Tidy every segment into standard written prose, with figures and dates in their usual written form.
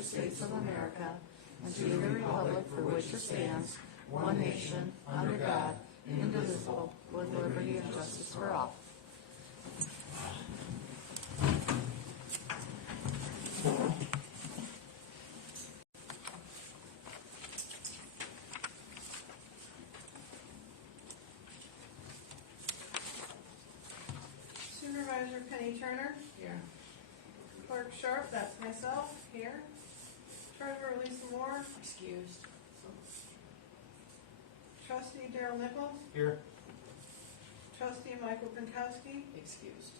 United States of America and to the republic for which it stands, one nation, under God, indivisible, with liberty and justice for all. Supervisor Penny Turner. Here. Clerk Sharp, that's myself, here. Treasurer Lisa Moore. Excused. Trustee Daryl Nichols. Here. Trustee Michael Pinkowski. Excused.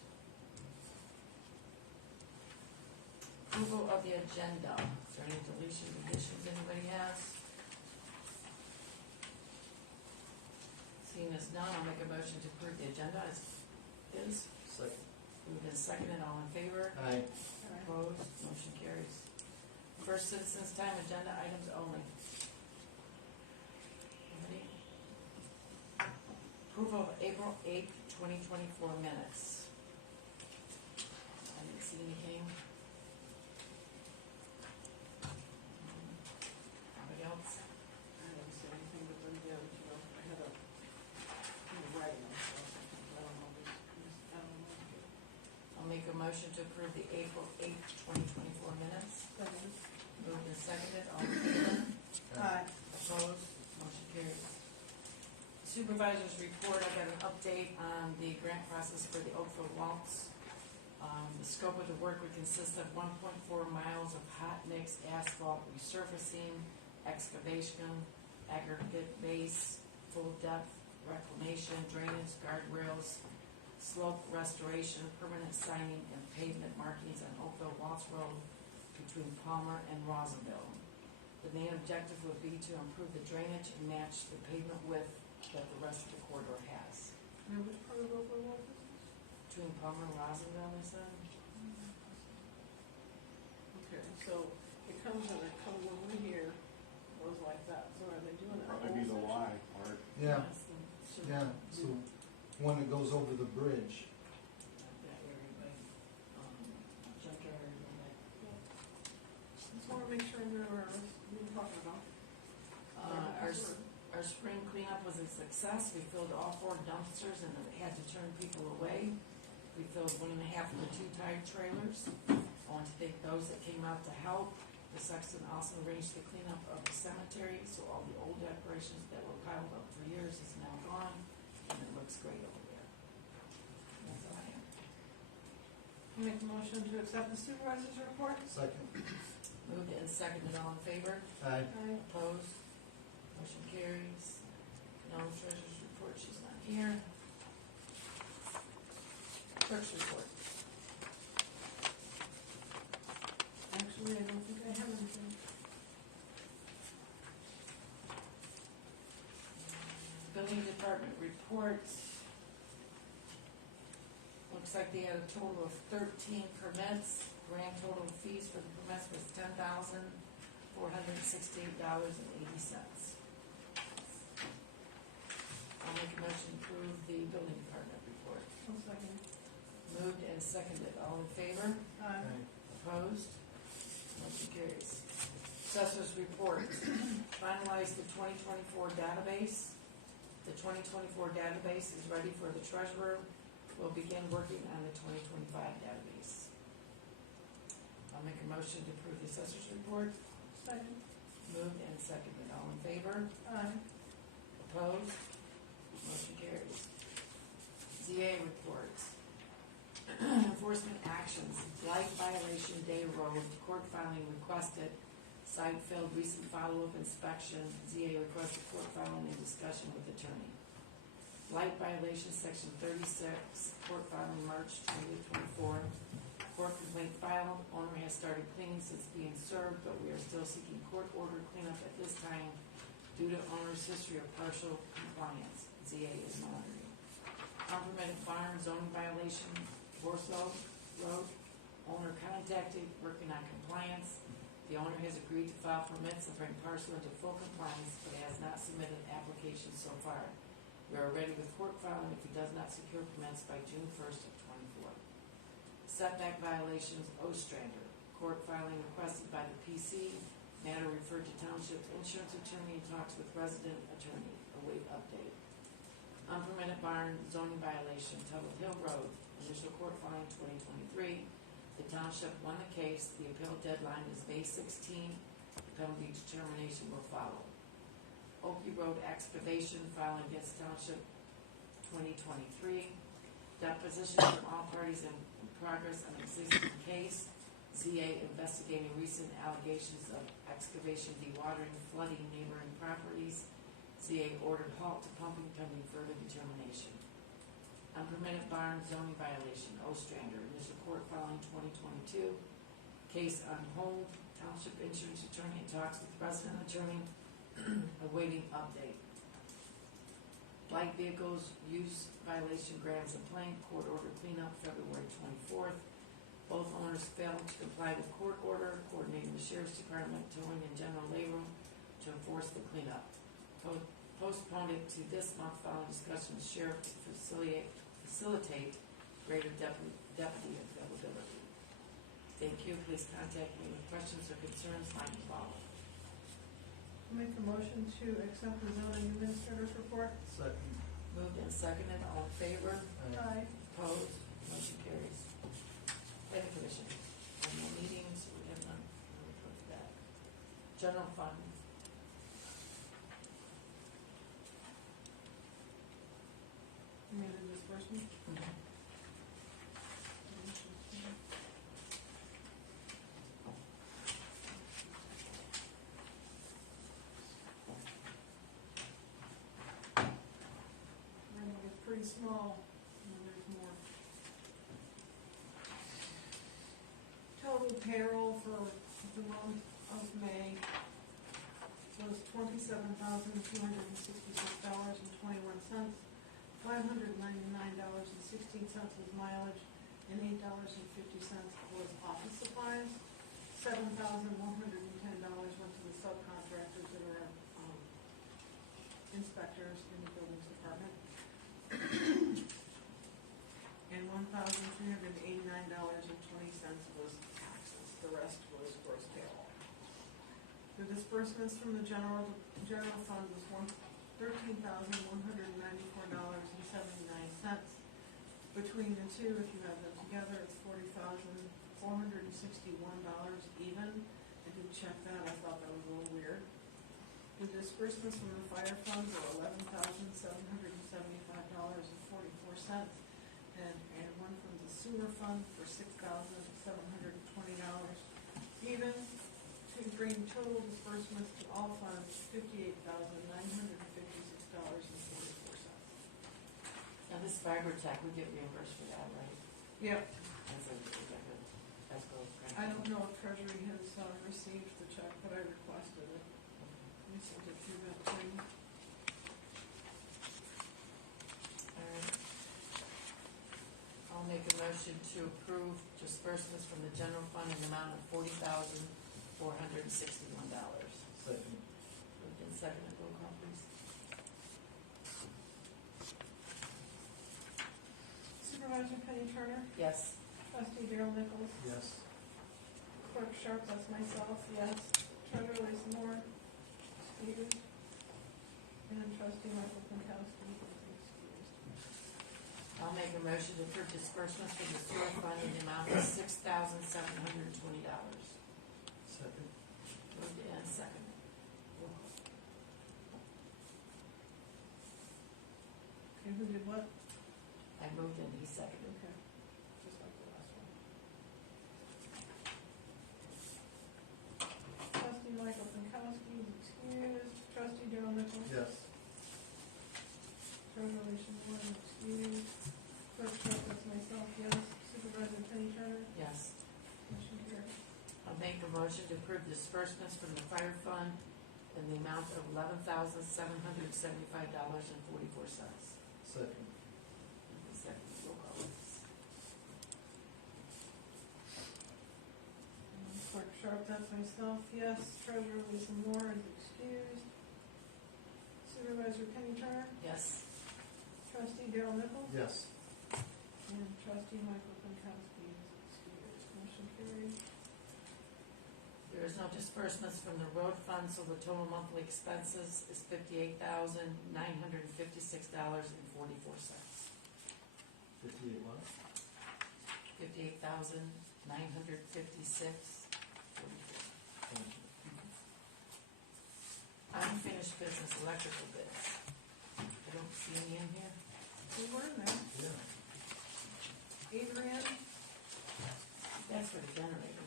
Approval of the agenda. Is there any deletions, additions anybody has? Seeing as none, I'll make a motion to approve the agenda as is. Second. Moved and seconded, all in favor? Aye. Opposed? Motion carries. First citizens time, agenda items only. Ready? Approval of April 8th, 2024 minutes. I didn't see anything. Anybody else? I didn't see anything but the, I had a writing, so I don't know. I'll make a motion to approve the April 8th, 2024 minutes. Moved and seconded, all in favor? Aye. Opposed? Motion carries. Supervisors report, I got an update on the grant process for the Oakville Waltz. The scope of the work would consist of 1.4 miles of hot mix asphalt resurfacing, excavation, aggregate base, full depth reclamation, drainage, guardrails, slope restoration, permanent signing, and pavement markings on Oakville Waltz Road between Palmer and Rossville. The main objective would be to improve the drainage and match the pavement width that the rest of the corridor has. And which part of Oakville was this? Between Palmer and Rossville, they said? Okay, so it comes and it comes over here, goes like that. So are they doing it? Probably be the Y part. Yeah, So yeah, so one that goes over the bridge. that area, by, junkyard area, like, Just want to make sure I know what we're talking about. Our spring cleanup was a success. We filled all 4 dumpsters and had to turn people away. We filled 1.5 of the 2 tire trailers. I want to thank those that came out to help. The sexton also arranged the cleanup of the cemetery, so all the old decorations that were piled up for years is now gone, and it looks great over there. That's all I have. I'll make a motion to accept the supervisor's report. Second. Moved and seconded, all in favor? Aye. Aye. Opposed? Motion carries. No treasurer's report, she's not here. Clerk's report. Actually, I don't think I have anything. Building department report. Looks like they had a total of 13 permits. Grand total fees for the permits was $10,468.80. I'll make a motion to approve the building department report. One second. Moved and seconded. All in favor? Aye. Opposed? Motion carries. Assessors report. Finalize the 2024 database. The 2024 database is ready for the treasurer. We'll begin working on the 2025 database. I'll make a motion to approve the assessors report. Second. Moved and seconded. All in favor? Aye. Opposed? Motion carries. ZA reports. Enforcement actions. Light violation Day Road. Court filing requested. Site failed recent follow-up inspection. ZA requested court filing and discussion with attorney. Light violation section 36. Court filing March 2024. Court complaint filed. Owner has started cleaning since being served, but we are still seeking court order cleanup at this time due to owner's history of partial compliance. ZA is monitoring. Unpermitted farm zoning violation, Warsaw Road. Owner contacted, working on compliance. The owner has agreed to file permits and bring parcel into full compliance, but has not submitted an application so far. We are ready with court filing if he does not secure permits by June 1st of 24. Setback violations, Ostrander. court filing requested by the PC, matter referred to Township insurance attorney and talks with resident attorney, await update. Unpermitted barn zoning violation, Tuttle Hill Road, initial court filing 2023. The Township won the case, the appeal deadline is May 16, the penalty determination will follow. Oakey Road excavation filing against Township 2023. Deposition from all parties in progress on existing case. ZA investigating recent allegations of excavation, dewatering, flooding neighboring properties. ZA ordered halt to pumping pending further determination. Unpermitted barn zoning violation, Ostrander, initial court filing 2022. Case on hold, Township insurance attorney talks with resident attorney, awaiting update. Light vehicles use violation, Grams and Plank, court order cleanup February 24th. Both owners failed to comply with court order, coordinating the Sheriff's Department, towing and general labor to enforce the cleanup. Postponed it to this month following discussion with Sheriff to facilitate greater deputy availability. Thank you. Please contact me with questions or concerns. Mike Ball. Make a motion to accept the zoning administrator's report. Second. Moved and seconded. All in favor? Aye. Opposed? Motion carries. Planning Commission. No meetings. We have none. We'll put that. General Fund. You made a disbursement? It's pretty small, and there's more. Total payroll for the month of May was $27,266.21. $599.16 was mileage, and $8.50 was office supplies. $7,110 went to the subcontractors that are inspectors in the buildings department. And $1,389.20 was taxes. The rest was gross payroll. The disbursements from the general fund was $13,194.79. Between the two, if you have them together, it's $40,461 even. I did check that. I thought that was a little weird. The disbursements from the fire fund were $11,775.44, and one from the sewer fund for $6,720 even, to bring total disbursements to all funds $58,956.44. Now this fiber tech, we get reimbursed for that, right? Yep. That's goes. I don't know if Treasury has received the check, but I requested it. Let me send it through that thing. Alright. I'll make a motion to approve disbursements from the general fund in the amount of $40,461. Second. Moved and seconded. Roll call, please. Supervisor Penny Turner, Yes. Trustee Daryl Nichols, Yes. Clerk Sharp, that's myself, yes. Treasurer Lisa Moore, excused. And Trustee Michael Pankowski is excused. I'll make a motion to approve disbursements from the sewer fund in the amount of $6,720. Second. Moved and seconded. Roll call. Okay, who did what? I moved and he seconded. Okay, just like the last one. Trustee Michael Pankowski is excused. Trustee Daryl Nichols. Yes. Treasurer Lisa Moore is excused. Clerk Sharp, that's myself, yes. Supervisor Penny Turner, Yes. motion carried. I'll make a motion to approve disbursements from the fire fund in the amount of $11,775.44. Second. Second. Roll call, please. Clerk Sharp, that's myself, yes. Treasurer Lisa Moore is excused. Supervisor Penny Turner, Yes. Trustee Daryl Nichols, Yes. and Trustee Michael Pankowski is excused. Motion carried. There is no disbursements from the road fund, so the total monthly expenses is $58,956.44. 58 what? $58,956.44. Township. Unfinished business electrical bids. I don't see any in here. We were in there. Yeah. Adrian, That's for the generator.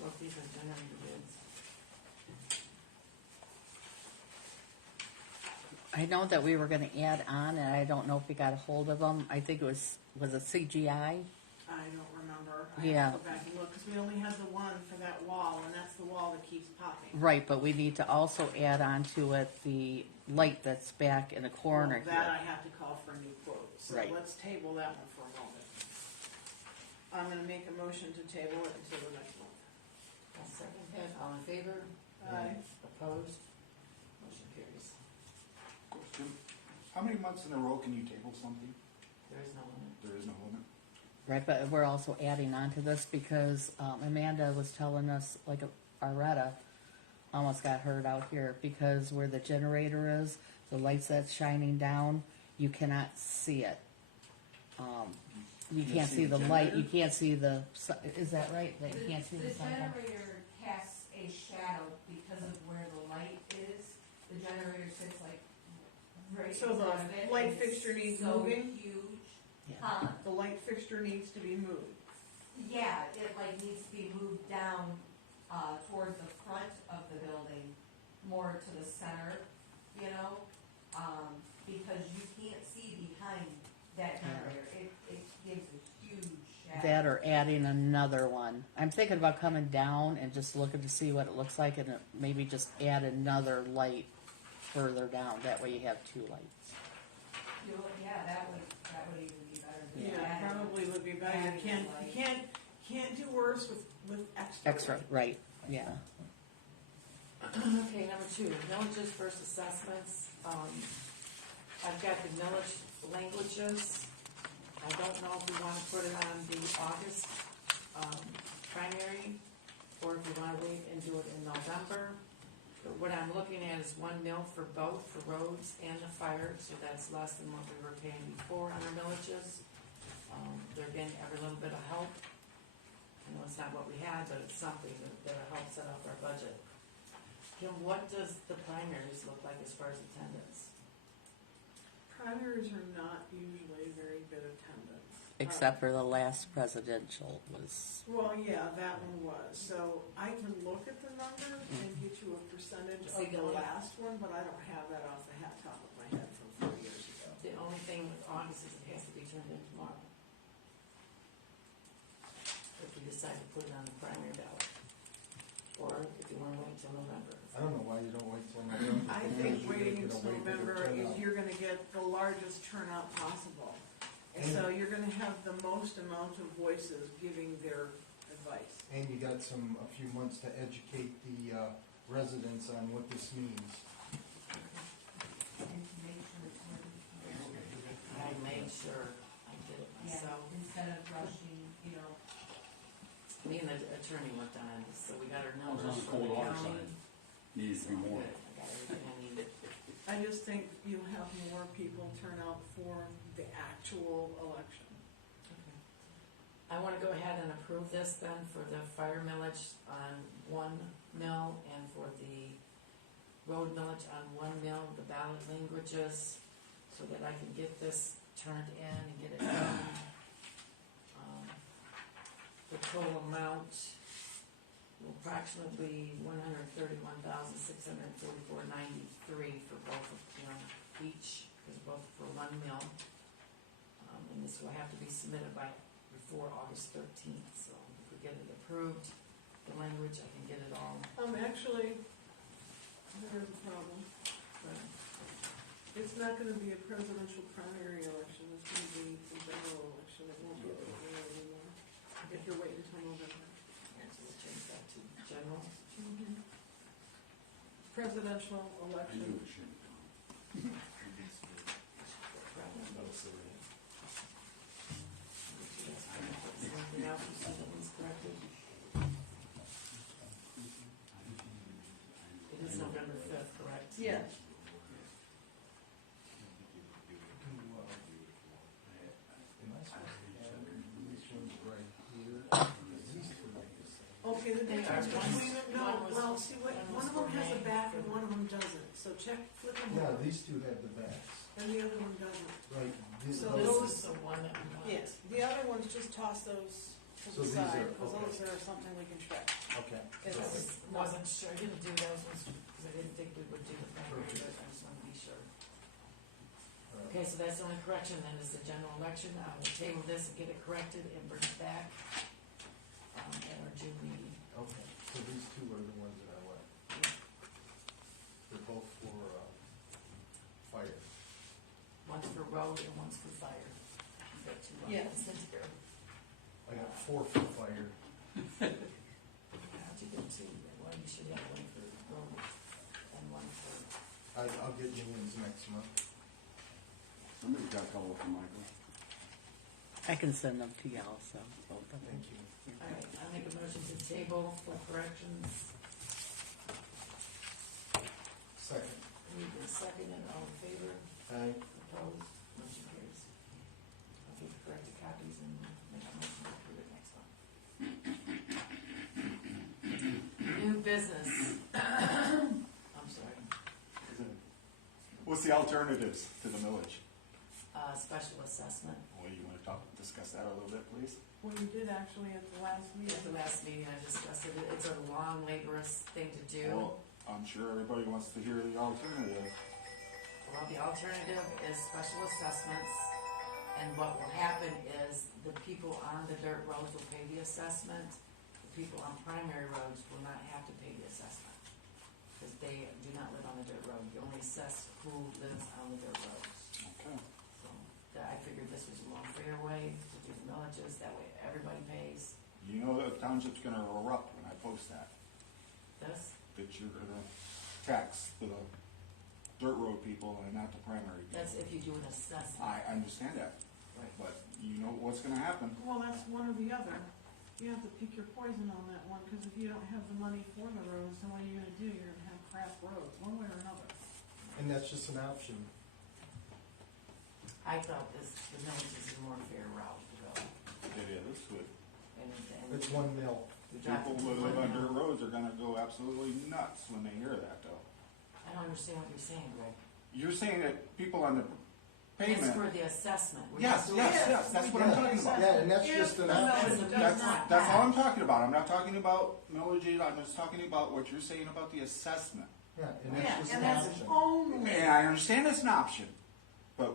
Well, these are generator bids. I know that we were gonna add on, and I don't know if we got a hold of them. I think it was it CGI? I don't remember. I Yeah. have to go back and look, because we only had the one for that wall, and that's the wall that keeps popping. Right, but we need to also add on to it the light that's back in the corner Well, that I here. have to call for a new quote, so Right. let's table that one for a moment. I'm gonna make a motion to table it until the next month. I'll second that. All in favor? Aye. Opposed? Motion carries. Question. How many months in a row can you table something? There is no limit. There is no limit. Right, but we're also adding on to this because Amanda was telling us, like, Aretta almost got hurt out here because where the generator is, the lights that's shining down, you cannot see it. You can't see the light, you can't see the, is that right? That you can't see the sun? generator casts a shadow because of where the light is. The generator sits like right So in the front of it. light and it's fixture needs so moving? huge. Yeah. Huh? The light fixture needs to be moved. Yeah, it like needs to be moved down, towards the front of the building, more to the center, you know? Because you can't see behind that generator. It gives a huge shadow. That or adding another one. I'm thinking about coming down and just looking to see what it looks like and maybe just add another light further down. That way you have two lights. Yeah, that would even be better than Yeah, adding- probably would be better. You adding can't, light. you can't do worse with extra. Extra, light. right, yeah. Okay, number two, villages versus assessments. I've got the village languages. I don't know if we wanna put it on the August, primary, or if we wanna wait and do it in November. But what I'm looking at is 1 mil for both, for roads and the fire, so that's less than what we were paying before on our villages. They're getting every little bit of help. I know it's not what we had, but it's something that'll help set up our budget. Kim, what does the primaries look like as far as attendance? Primaries are not usually very good attendance. Except for the last presidential was, Well, yeah, that one was, so I can look at the numbers and get you a percentage of the last one, but I don't have that off the top of my head from 4 years ago. The only thing with August is it has to be turned in tomorrow. If we decide to put it on the primary ballot, or if you wanna wait until November. I don't know why you don't wait till November. I because think you're gonna waiting get a until way bigger November is turnout. you're gonna get the largest turnout possible. And so you're gonna have the most amount of voices giving their advice. And you got a few months to educate the residents on what this means. And to make sure it's working. I made sure I did it Yeah, myself. instead of rushing, you know. Me and the attorney worked on it, so we got our numbers on the from the cold water county. side. Needs to be more. Good. I got everything I needed. I just think you'll have more people turn out for the actual election. Okay. I wanna go ahead and approve this then for the fire millage on 1 mil and for the road millage on 1 mil, the ballot languages, so that I can get this turned in and get it done. The total amount will approximately $131,644.93 for both of them each, because both for 1 mil. And this will have to be submitted before August 13th, so if we get it approved, the language, I can get it all. Actually, there is a problem. It's not gonna be a presidential primary election, it's gonna be a general election, it won't be a primary anymore, if you're waiting until November. And so we'll change that to general. Presidential I knew election, it shouldn't come. Sorry, That's one- No, one was- well, see, what, one one was of them for has a May. back and one of them doesn't, so check, flip them Yeah, over, these two have the backs, and the other one doesn't. right? So This those- is the one that we want. Yes, the other ones, just toss those to So the these side, are- because okay. those are something we can check. Okay. I It's- just wasn't sure, I didn't do those ones, because I didn't think we would do the primary, but I just wanted to be sure. Okay, so that's the only correction then, is the general election. I will table this and get it corrected and bring it back, at our June meeting. Okay, so these two are the ones that I like. They're both for, fire. One's for road and one's for fire. You've got two Yes. ones in here. I got 4 for fire. How'd you get two? Well, you should have one for road and one for, I'll get new ones next month. Somebody's got a couple for Michael. I can send them to y'all, so. both of them. Thank you. all right, I'll make a motion to table for corrections. Second. Moved and seconded, all in favor? Aye. Opposed? Motion carries. I'll get the corrected copies and make a motion to approve it next month. New business. I'm sorry, What's the alternatives to the millage? special assessment. Well, you wanna discuss that a little bit, please? Well, you did actually at the last At meeting. the last meeting, I discussed it. It's a long, laborious thing to do. Well, I'm sure everybody wants to hear the alternative. Well, the alternative is special assessments, and what will happen is the people on the dirt roads will pay the assessment. The people on primary roads will not have to pay the assessment, because they do not live on the dirt road. You only assess who lives on the dirt roads. Okay. So, I figured this was a more fair way to do the millages, that way everybody pays You know the township's gonna erupt when I post that, this. that you're gonna tax the dirt road people and not the primary people. That's if you do an assessment. I understand that, Right. but you know what's gonna happen. Well, that's one or the other. You have to pick your poison on that one, because if you don't have the money for the roads, then what are you gonna do? You're gonna have crap roads, one way or another. And that's just an option. I thought the millage is a more fair route to go, It is, but and It's 1 mil. we got people to who do live one on dirt mill. roads are gonna go absolutely nuts when they hear that, though. I don't understand what you're saying, Greg. You're saying that people on the It's pavement. for the assessment. We're Yes, not yes, doing- yes, that's what I'm talking about. Yeah, and that's If just an the option. millage does That's- not That's all I'm pass. talking about. I'm not talking about millages, I'm just talking about what you're saying about the assessment. Yeah, and Yeah, that's just and an that's option. only. And I understand it's an option, but,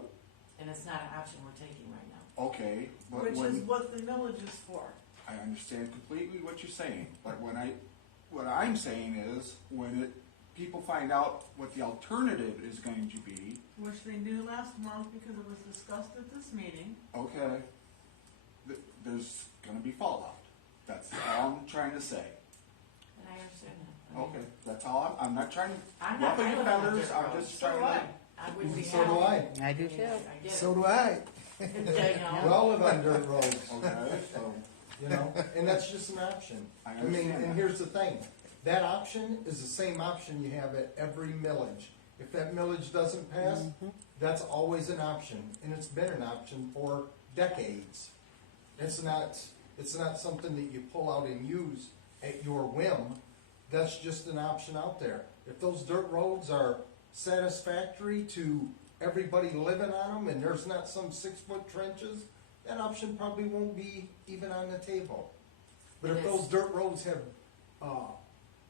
And it's not an option we're taking right now. okay, but Which is when, what the millage is for. I understand completely what you're saying, but what I'm saying is, when people find out what the alternative is going to be, Which they knew last month because it was discussed at this meeting. okay, there's gonna be fallout. That's all I'm trying to say. And I understand that. I mean, Okay, that's all, I'm not trying to I'm not, ruffle I your live on a feathers, dirt I'm road. just So trying do I. to. I wouldn't be So do happy. I. I do mean, too. I get So it. do I. Yeah, you We know. all live on dirt roads, Okay, so, you know, and that's just an option. I I mean, understand and that. here's the thing, that option is the same option you have at every millage. If that millage doesn't pass, that's always an option, and it's been an option for decades. It's not something that you pull out and use at your whim, that's just an option out there. If those dirt roads are satisfactory to everybody living on them, and there's not some 6-foot trenches, that option probably won't be even on the table. But if It is. those dirt roads have,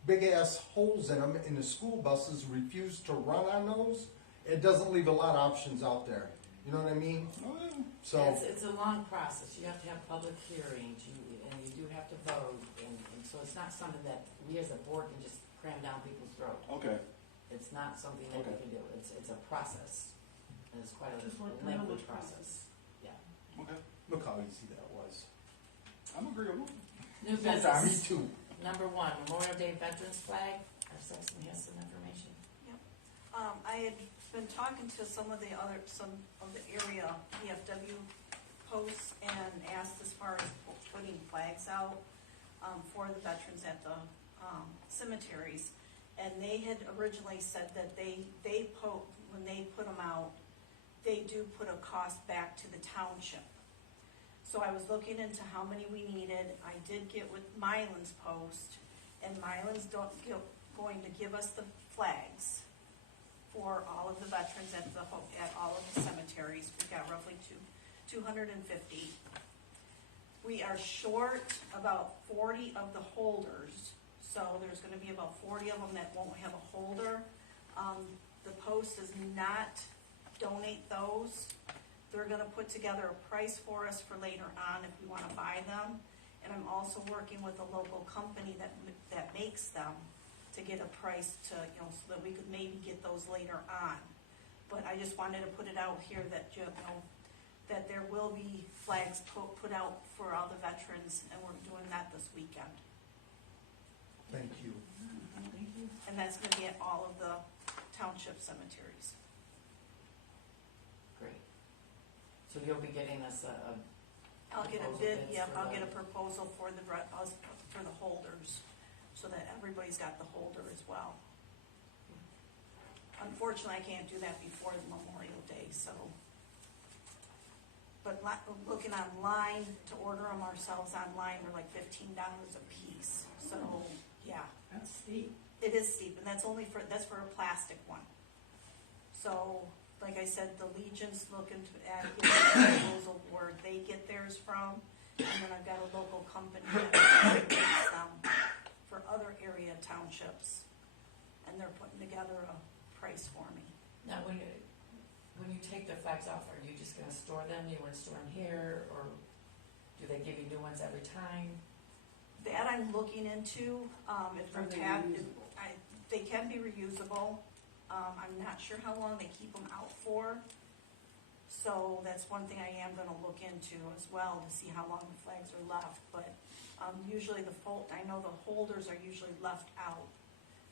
big ass holes in them and the school buses refuse to run on those, it doesn't leave a lot of options out there. You know what I mean? oh, yeah. So, It's a long process. You have to have public hearings, and you do have to vote, and so it's not something that we as a board can just cram down people's throat. Okay, It's not something that we Okay. can do. It's a process, and it's quite a Just like the lengthy millage process. Yeah. okay, look how easy that was. I'm agreeable. New Sometimes me business. too. Number 1, Memorial Day Veterans Flag. Our Sexton has some information. I had been talking to some of the area VFW posts and asked as far as putting flags out, for the veterans at the, cemeteries. And they had originally said that when they put them out, they do put a cost back to the township. So I was looking into how many we needed. I did get with Milan's post, and Milan's going to give us the flags for all of the veterans at all of the cemeteries. We've got roughly 250. We are short about 40 of the holders, so there's gonna be about 40 of them that won't have a holder. The Post does not donate those. They're gonna put together a price for us for later on if we wanna buy them. And I'm also working with a local company that makes them to get a price to, so that we could maybe get those later on. But I just wanted to put it out here that, that there will be flags put out for all the veterans, and we're doing that this weekend. Thank you. And that's gonna be at all of the township cemeteries. Great. So you'll be getting us I'll get a proposal bid, bids yep, for I'll the- get a proposal for the holders, so that everybody's got the holder as well. Unfortunately, I can't do that before the Memorial Day, so. But looking online, to order them ourselves online, we're like $15 a piece, so, yeah. That's steep. It is steep, and that's for a plastic one. So, like I said, the Legion's looking at getting a proposal where they get theirs from, and then I've got a local company that makes them for other area townships, and they're putting together a price for me. Now, when you take the flags off, are you just gonna store them? You wanna store them here, or do they give you new ones every time? That I'm looking into, if Are they're they tabbed, reusable? they can be reusable. I'm not sure how long they keep them out for. So that's one thing I am gonna look into as well, to see how long the flags are left, but, usually I know the holders are usually left out.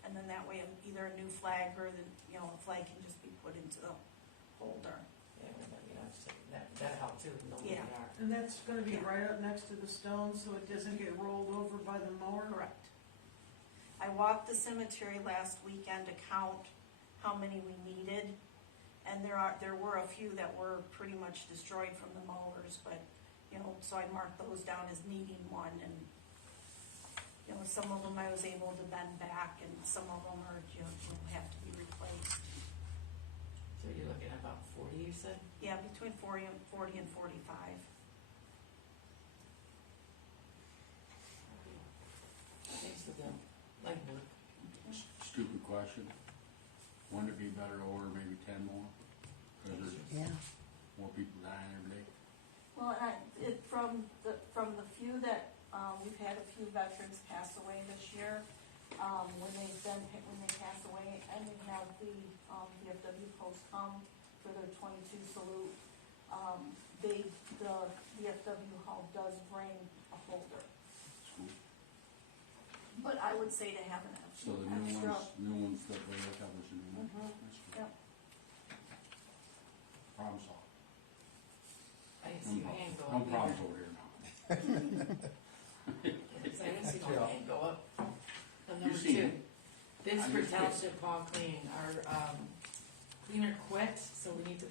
And then that way, either a new flag or a flag can just be put into the holder. Yeah, that'd help too, know where Yeah. they are. And that's gonna be Yeah. right up next to the stone, so it doesn't get rolled over by the mower? Correct. I walked the cemetery last weekend to count how many we needed, and there were a few that were pretty much destroyed from the mowers, but, so I marked those down as needing one, and, some of them I was able to bend back, and some of them are, have to be replaced. So you're looking at about 40, you said? Yeah, between 40 and 45. Thanks for the legwork. Stupid question. Wouldn't it be better to order maybe 10 more? Cause there's Yeah. more people dying every day. Well, from the few that, we've had a few veterans pass away this year, when they pass away, and we have the VFW Post come for their 22 salute, the VFW Hall does bring a holder. School. But I would say to have an So the extra. new ones that they look at was the new one. Mhm. That's good. Yep. Problem solved. I didn't see your hand go No up. problems over here now. I didn't see my hand go up. Number seen 2, it. bids I for just did. township hall cleaning. Our cleaner quit, so we need to,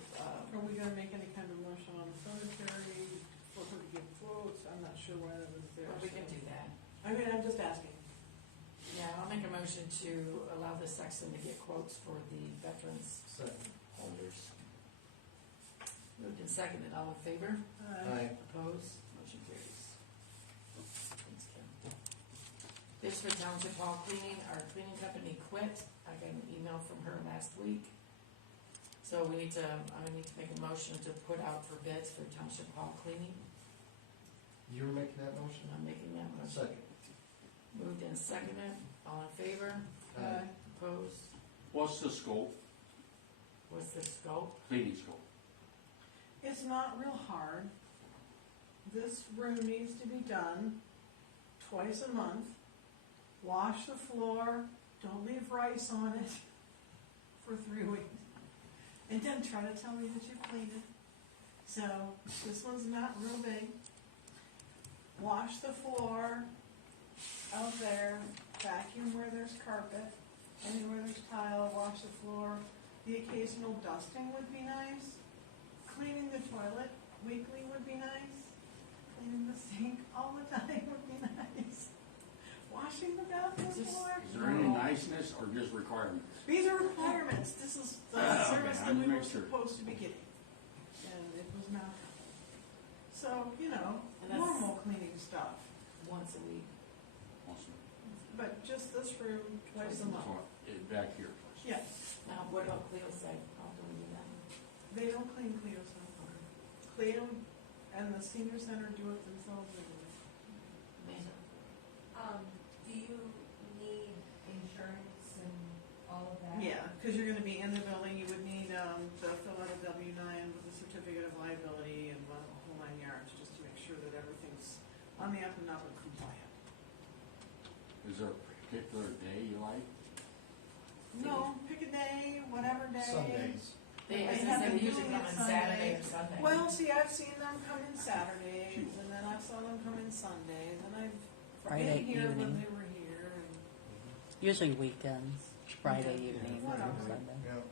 Are we gonna make any kind of motion on the cemetery for her to give quotes? I'm not sure why that was there. well, we can so. do that. I mean, I'm just asking. Yeah, I'll make a motion to allow the sexton to get quotes for the veterans Second. holders. Moved and seconded, all in favor? Aye. Opposed? Motion carries. Thanks, Kim. Bids for township hall cleaning. Our cleaning company quit. I got an email from her last week. So I need to make a motion to put out for bids for township hall cleaning. You were making that motion? And I'm making that motion. Second. Moved and seconded, all in favor? Aye. Opposed? What's the scope? What's the scope? Cleaning scope. It's not real hard. This room needs to be done twice a month. Wash the floor, don't leave rice on it for 3 weeks. And then try to tell me that you cleaned it. So, this one's not real big. Wash the floor out there, vacuum where there's carpet, anywhere there's tile, wash the floor. The occasional dusting would be nice. Cleaning the toilet weekly would be nice. Cleaning the sink all the time would be nice. Wash washing the bathroom Just- floor? Is there any niceness or just requirements? These are requirements, this is the Okay, service that I'm we gonna were make sure. supposed to be getting. And it was not. So, you know, And that's- normal cleaning stuff, Once a week. Also, but just this room twice a month. so, back here. Yeah, Now, what about Cleo's side? How do we do that? they don't clean Cleo's stuff. Cleo and the senior center do it themselves anyway. Amanda? Do you need insurance and all of that? Yeah, because you're gonna be in the building, you would need, to fill out a W-9 with a certificate of liability and the whole 9 yards, just to make sure that everything's on the up and up and compliant. Is there a particular day you like? No, pick a day, whatever day. Sundays. They, They as I have said, been they usually doing come it on Saturday or Sundays. Sunday. Well, see, I've seen them come in Saturdays, and then I saw them come in Sundays, and I've Friday been here when evening. they were here, and Usually weekends, Friday evening or Whatever. Sunday. Yeah,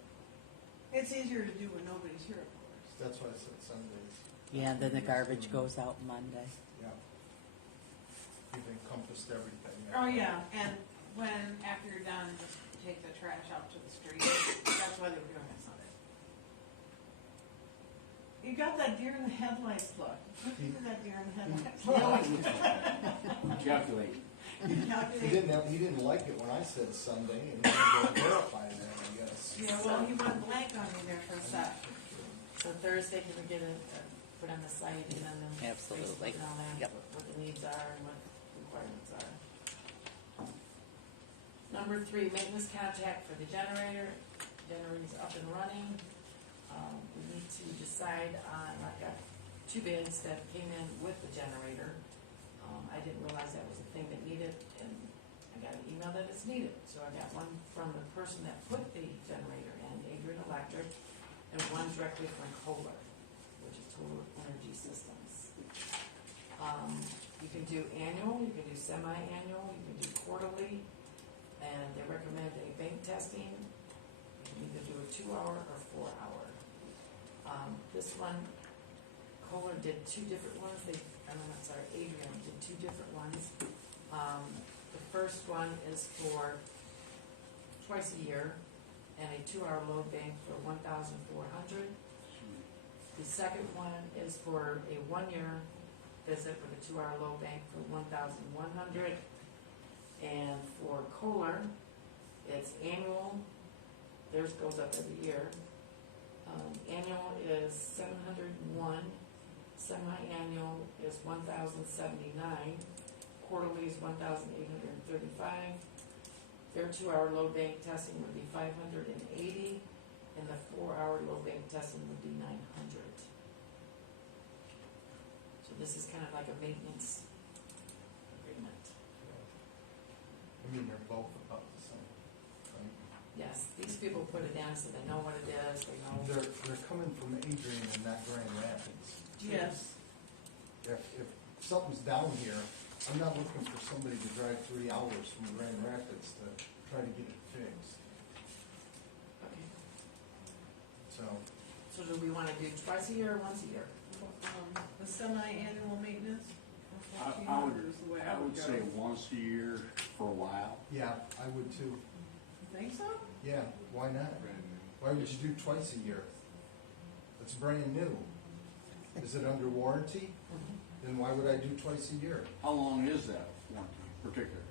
it's easier to do when nobody's here, of course. that's why I said Sundays. Yeah, then the garbage goes out Monday. Yeah. You've encompassed everything. Oh, yeah, and when, after you're done, just take the trash out to the street, that's why they were doing it Sunday. You got that deer in the headlights look, look at that deer in the headlights look. Calculate. He didn't like it when I said Sunday, and he wanted to verify that, I guess. Yeah, well, he went blank on me there for a sec. So Thursday, can we get it, put on the site and then. Absolutely. And all that, Yep. what the needs are and what requirements are. Number 3, maintenance contract for the generator. Generator's up and running. We need to decide on, I've got 2 bids that came in with the generator. I didn't realize that was a thing that needed, and I got an email that it's needed. So I got one from the person that put the generator in, Adrian Electric, and one directly from Kohler, which is Total Energy Systems. You can do annual, you can do semi-annual, you can do quarterly, and they recommend a bank testing. You can either do a 2-hour or 4-hour. This one, Kohler did 2 different ones. Adrian did 2 different ones. The first one is for twice a year and a 2-hour load bank for $1,400. The second one is for a 1-year visit with a 2-hour load bank for $1,100. And for Kohler, it's annual. Theirs goes up every year. Annual is $701. Semi-annual is $1,079. Quarterly is $1,835. Their 2-hour load bank testing would be $580, and the 4-hour load bank testing would be $900. So this is kind of like a maintenance agreement. I mean, they're both about the same. Right? Yes, these people put it in so they know what it is, they know. They're coming from Adrian and not Grand Rapids. Yes. If something's down here, I'm not looking for somebody to drive 3 hours from Grand Rapids to try to get it fixed. Okay. So, So do we want to do twice a year or once a year? The semi-annual maintenance. I is the way I would go. say once a year for a while. yeah, I would too. You think so? Yeah, why not? Why would you do twice a year? It's brand new. Is it under warranty? Then why would I do twice a year? How long is that warranty particular?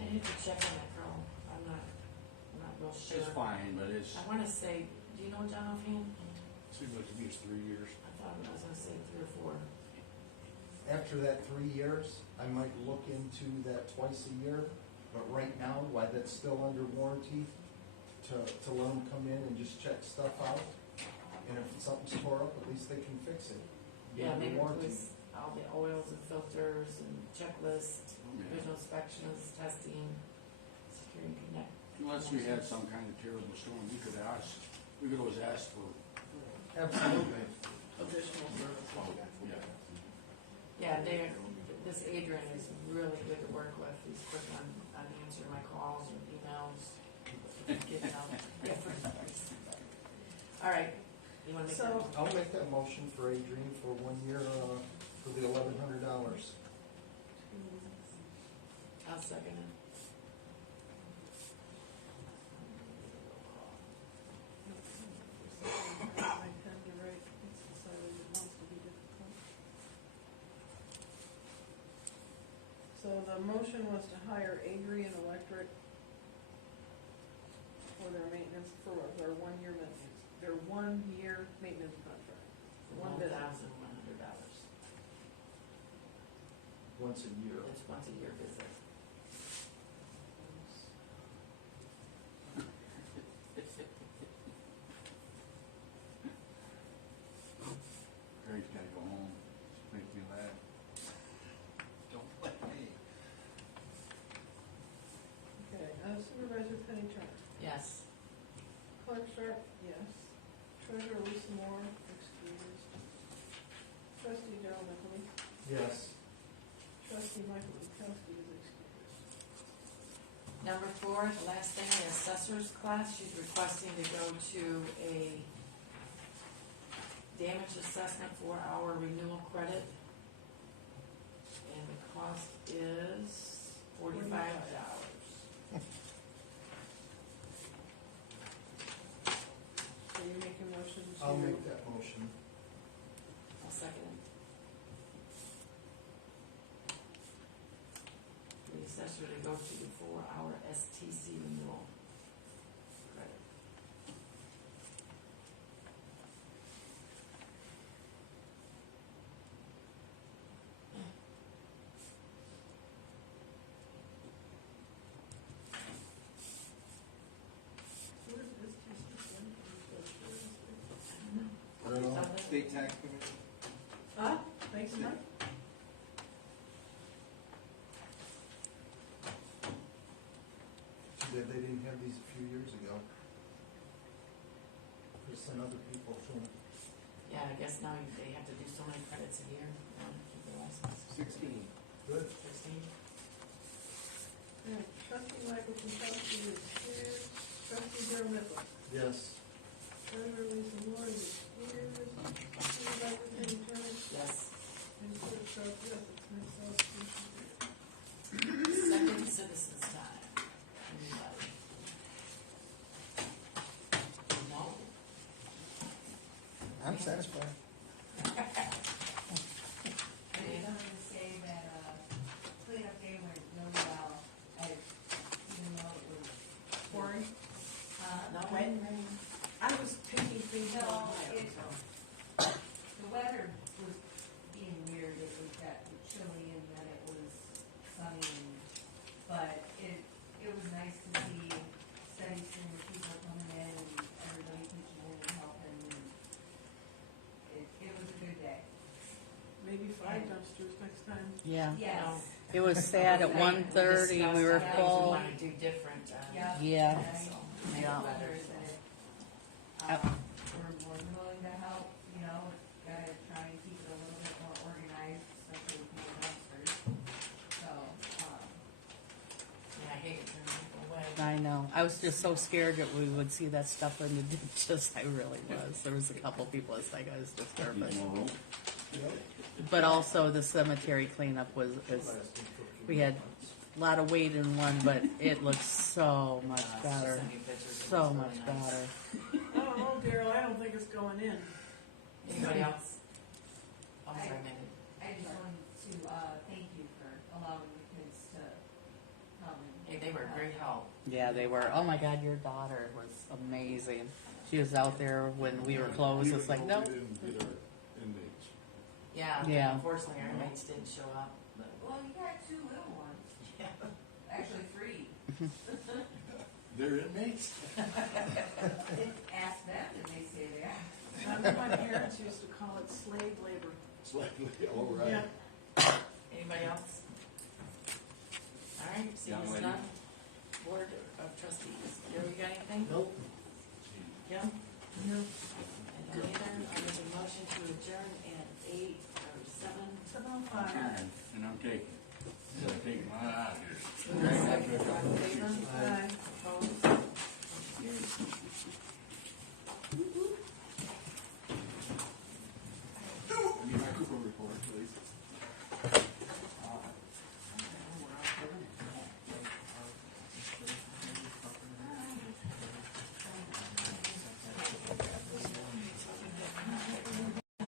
I need to check on that, girl. I'm not real sure. It's fine, but it's, I want to say, do you know John offhand? seems like to me it's 3 years. I thought I was going to say 3 or 4. After that 3 years, I might look into that twice a year, but right now, why that's still under warranty, to let them come in and just check stuff out. And if something's tore up, at least they can fix it. Be Yeah, under maybe warranty. includes all the oils and filters and checklist, Yeah. visual inspections, testing, security connect. Unless we had some kind of terrible storm, we could always ask for, Absolutely. Additional service. Yeah, this Adrian is really good to work with. He's quick on answering my calls and emails. Getting out different. All right, you want to make that? So, I'll make that motion for Adrian for 1 year, for the $1,100. I'll second it. So the motion was to hire Adrian Electric for their maintenance, for their 1 year maintenance, their 1 year maintenance contract. One visit. $1,100. Once a year. It's once a year visit. Greg's gotta go home, make me laugh. Don't let me. Okay, Supervisor Penny Turner. Yes. Clerk Sharp, yes. Treasurer Lisa Moore, excused. Trustee Darrell Nichols. Yes. Trustee Michael Bukowski is excused. Number 4, the last thing, the assessor's class, she's requesting to go to a damage assessment 4-hour renewal credit. And the cost is $45. So you make a motion to? I'll make that motion. I'll second it. The assessor to go to the 4-hour STC renewal credit. Where is this TC? I don't know. State tax commission? Huh? Thanks, Mike. They didn't have these a few years ago. There's some other people from. Yeah, I guess now they have to do so many credits a year, to keep their license. 16. Good. 16? Trustee Michael Bukowski is excused. Trustee Darrell Nichols. Yes. Treasurer Lisa Moore is excused. Supervisor Penny Turner. Yes. And Clerk Sharp, yes, it's myself. Second citizens time. Anybody? No? I'm satisfied. I just wanted to say that, cleanup day went really well, even though it was, Pouring. No, wet. I was picking things No, up. the weather was being weird, it got chilly and then it was sunny, but it was nice to see steady stream of people coming in and everybody pitching in and helping. It was a good day. Maybe 5 dumpsters next time. Yeah. Yes. It was sad at 1:30, we were We full. want to do different. Yeah. Yeah. So, Yeah. better. We're more than willing to help, gotta try and keep it a little bit more organized, especially with more dumpsters. So, Yeah, I hate it turning people away. I know. I was just so scared that we would see that stuff in the ditches. I really was. There was a couple people, it's like I was just nervous. But also the cemetery cleanup was we had a lot of weight in one, but it looks so much better. Send you pictures. It So looks much really nice. better. I don't know, Darrell, I don't think it's going in. Anybody else? Oh, sorry, I- Megan. I just wanted to, thank you for allowing the kids to come and. Hey, they were a great help. Yeah, they were. Oh my God, your daughter was amazing. She was out there when we were closed. It's like, no. Yeah, Yeah. unfortunately, our mates didn't show up, but, Well, you got 2 little ones, yeah. actually 3. They're inmates? Ask them and they say they are. My parents used to call it slave labor. Slightly, all right. Yeah. Anybody else? All right, seeing Young as lady. none, Board of Trustees. Joe, you got anything? Nope. Jim? No. And neither, I make a motion to adjourn at 7:05. 7:05. And I'm taking my eye here. Yes.